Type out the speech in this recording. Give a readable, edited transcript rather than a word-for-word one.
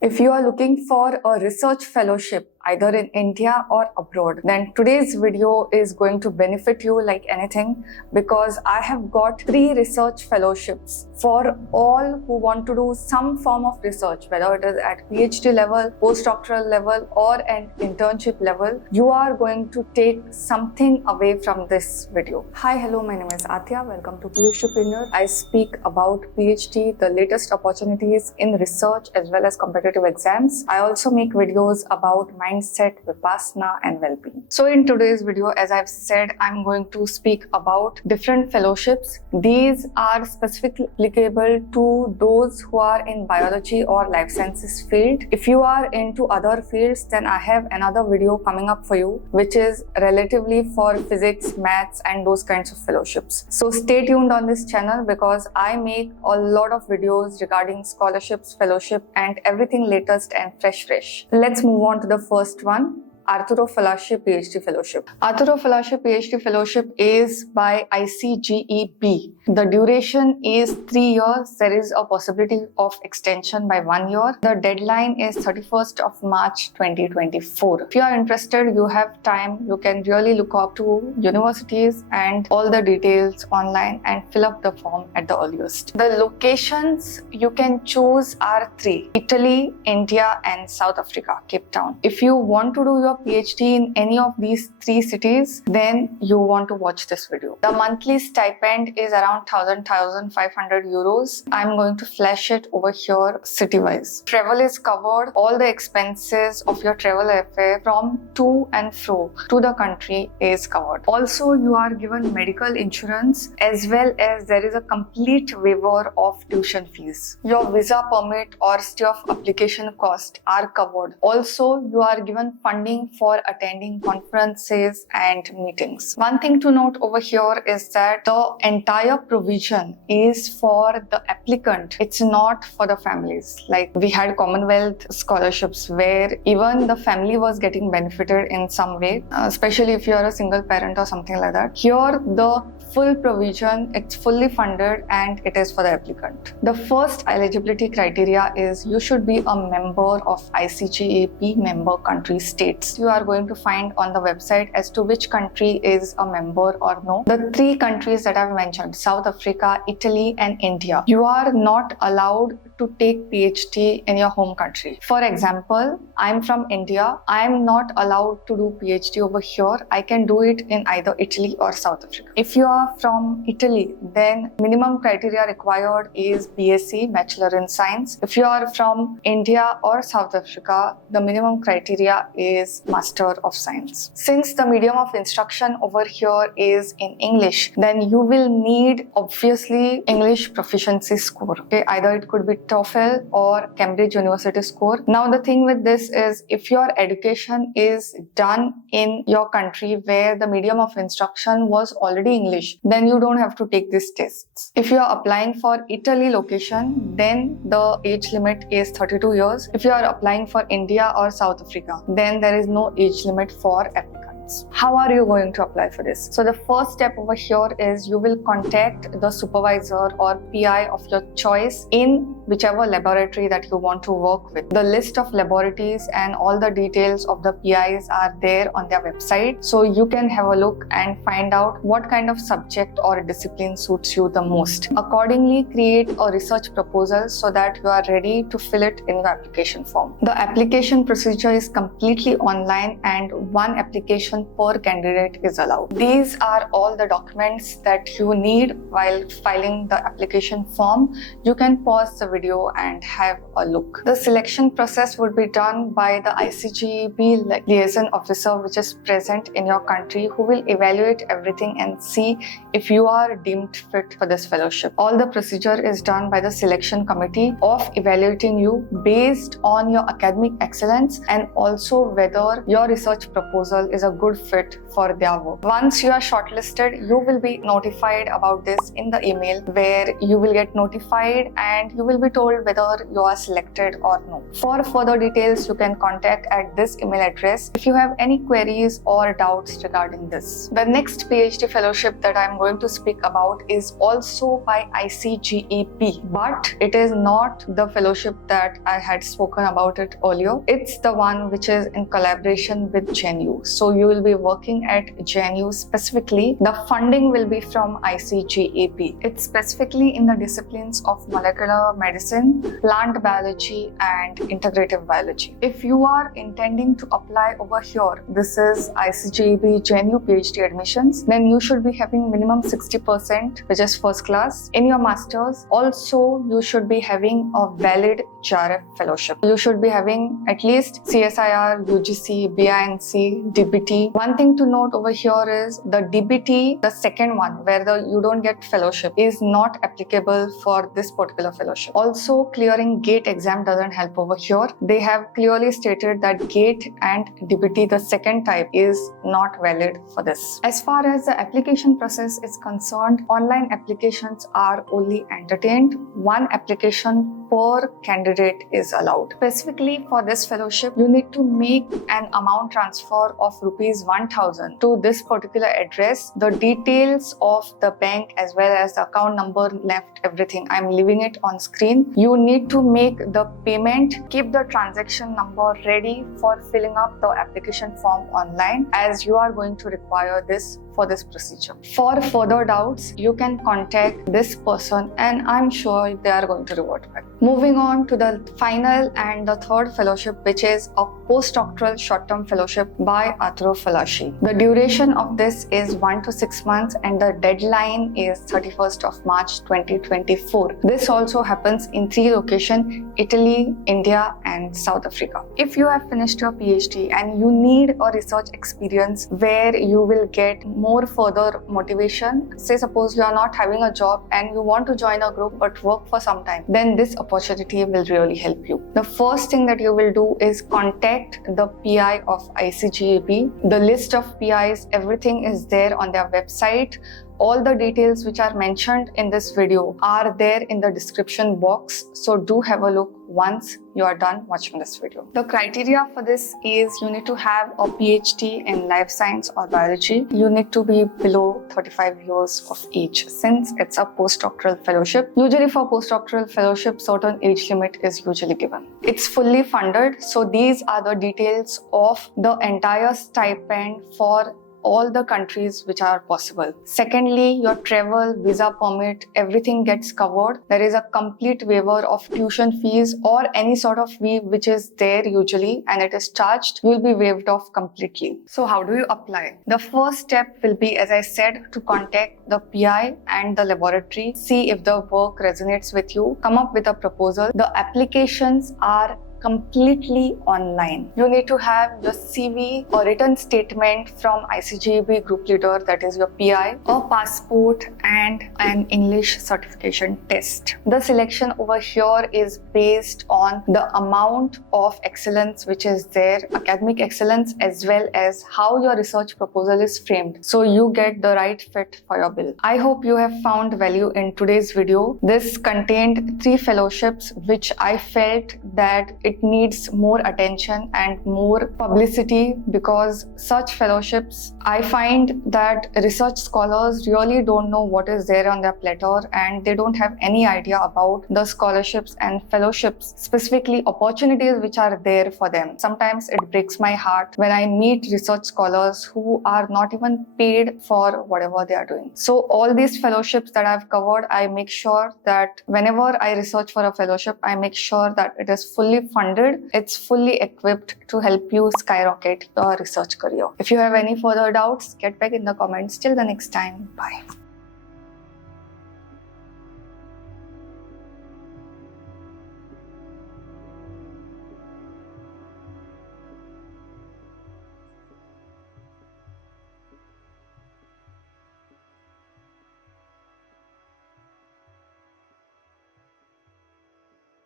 If you are looking for a research fellowship either in India or abroad, then today's video is going to benefit you like anything, because I have got 3 research fellowships for all who want to do some form of research, whether it is at PhD level, postdoctoral level or an internship level. You are going to take something away from this video. Hi, hello, my name is Aatiya. Welcome to PhD Pioneer. I speak about PhD, the latest opportunities in research as well as competitive exams. I also make videos about mindset, vipassana and well-being. So in today's video, as I've said, I'm going to speak about different fellowships. These are specifically applicable to those who are in biology or life sciences field. If you are into other fields, then I have another video coming up for you, which is relatively for physics, maths and those kinds of fellowships. So stay tuned on this channel, because I make a lot of videos regarding scholarships, fellowship and everything latest and fresh. Let's move on to the first one. Arturo Fellowship PhD Fellowship. Arturo Fellowship PhD Fellowship is by ICGEB. The duration is 3 years. There is a possibility of extension by 1 year. The deadline is 31st of March 2024. If you are interested, you have time. You can really look up to universities and all the details online and fill up the form at the earliest. The locations you can choose are 3: Italy, India and South Africa, Cape Town. If you want to do your PhD in any of these 3 cities, then you want to watch this video. The monthly stipend is around 1,500 euros. I'm going to flash it over here city-wise. Travel is covered. All the expenses of your travel affair from to and fro to the country is covered. Also, you are given medical insurance, as well as there is a complete waiver of tuition fees. Your visa permit or stay of application cost are covered. Also, you are given funding for attending conferences and meetings. One thing to note over here is that the entire provision is for the applicant. It's not for the families. Like we had Commonwealth scholarships where even the family was getting benefited in some way, especially if you are a single parent or something like that. Here, the full provision, it's fully funded and it is for the applicant. The first eligibility criteria is you should be a member of ICGEP member country states. You are going to find on the website as to which country is a member or no. The 3 countries that I've mentioned, South Africa, Italy and India, you are not allowed to take PhD in your home country. For example, I'm from India. I'm not allowed to do PhD over here. I can do it in either Italy or South Africa. If you are from Italy, then minimum criteria required is BSc, Bachelor in Science. If you are from India or South Africa, the minimum criteria is Master of Science. Since the medium of instruction over here is in English, then you will need obviously English proficiency score. Okay, either it could be TOEFL or Cambridge University score. Now the thing with this is, if your education is done in your country where the medium of instruction was already English, then you don't have to take these tests. If you are applying for Italy location, then the age limit is 32 years. If you are applying for India or South Africa, then there is no age limit for applicants. How are you going to apply for this? So the first step over here is you will contact the supervisor or PI of your choice in whichever laboratory that you want to work with. The list of laboratories and all the details of the PIs are there on their website. So you can have a look and find out what kind of subject or discipline suits you the most. Accordingly, create a research proposal so that you are ready to fill it in your application form. The application procedure is completely online and 1 application per candidate is allowed. These are all the documents that you need while filing the application form. You can pause the video and have a look. The selection process would be done by the ICGEB liaison officer, which is present in your country, who will evaluate everything and see if you are deemed fit for this fellowship. All the procedure is done by the selection committee of evaluating you based on your academic excellence and also whether your research proposal is a good good fit for their work. Once you are shortlisted, you will be notified about this in the email, where you will get notified and you will be told whether you are selected or no. For further details, you can contact at this email address if you have any queries or doubts regarding this. The next PhD fellowship that I am going to speak about is also by ICGEP, but it is not the fellowship that I had spoken about it earlier. It's the one which is in collaboration with JNU. So you will be working at JNU specifically. The funding will be from ICGEP. It's specifically in the disciplines of molecular medicine, plant biology, and integrative biology. If you are intending to apply over here, this is ICGEP JNU PhD admissions, then you should be having minimum 60%, which is first class, in your masters. Also, you should be having a valid JRF fellowship. You should be having at least CSIR, UGC, BINC, DBT. One thing to note over here is the DBT, the second one, where you don't get fellowship, is not applicable for this particular fellowship. Also, clearing GATE exam doesn't help over here. They have clearly stated that GATE and DBT, the second type, is not valid for this. As far as the application process is concerned, online applications are only entertained. One application per candidate is allowed. Specifically for this fellowship, you need to make an amount transfer of ₹1,000 to this particular address. The details of the bank as well as the account number left, everything, I'm leaving it on screen. You need to make the payment. Keep the transaction number ready for filling up the application form online, as you are going to require this for this procedure. For further doubts, you can contact this person and I'm sure they are going to revert back. Moving on to the final and the third fellowship, which is a postdoctoral short-term fellowship by Aatiya. The duration of this is 1 to 6 months and the deadline is 31st of March 2024. This also happens in 3 locations: Italy, India, and South Africa. If you have finished your PhD and you need a research experience where you will get more further motivation, say suppose you are not having a job and you want to join a group but work for some time, then this opportunity will really help you. The first thing that you will do is contact the PI of ICGEP. The list of PIs, everything is there on their website. All the details which are mentioned in this video are there in the description box, so do have a look once you are done watching this video. The criteria for this is you need to have a PhD in life science or biology. You need to be below 35 years of age, since it's a postdoctoral fellowship. Usually for postdoctoral fellowship, certain age limit is usually given. It's fully funded, so these are the details of the entire stipend for all the countries which are possible. Secondly, your travel, visa permit, everything gets covered. There is a complete waiver of tuition fees or any sort of fee which is there usually and it is charged, will be waived off completely. So how do you apply? The first step will be, as I said, to contact the PI and the laboratory, see if the work resonates with you, come up with a proposal. The applications are completely online. You need to have your CV or written statement from ICGEP group leader, that is your PI, a passport and an English certification test. The selection over here is based on the amount of excellence which is there, academic excellence, as well as how your research proposal is framed, so you get the right fit for your bill. I hope you have found value in today's video. This contained 3 fellowships which I felt that it needs more attention and more publicity, because such fellowships, I find that research scholars really don't know what is there on their platter and they don't have any idea about the scholarships and fellowships, specifically opportunities which are there for them. Sometimes it breaks my heart when I meet research scholars who are not even paid for whatever they are doing. So all these fellowships that I've covered, I make sure that whenever I research for a fellowship, I make sure that it is fully funded. It's fully equipped to help you skyrocket your research career. If you have any further doubts, get back in the comments. Till the next time, bye.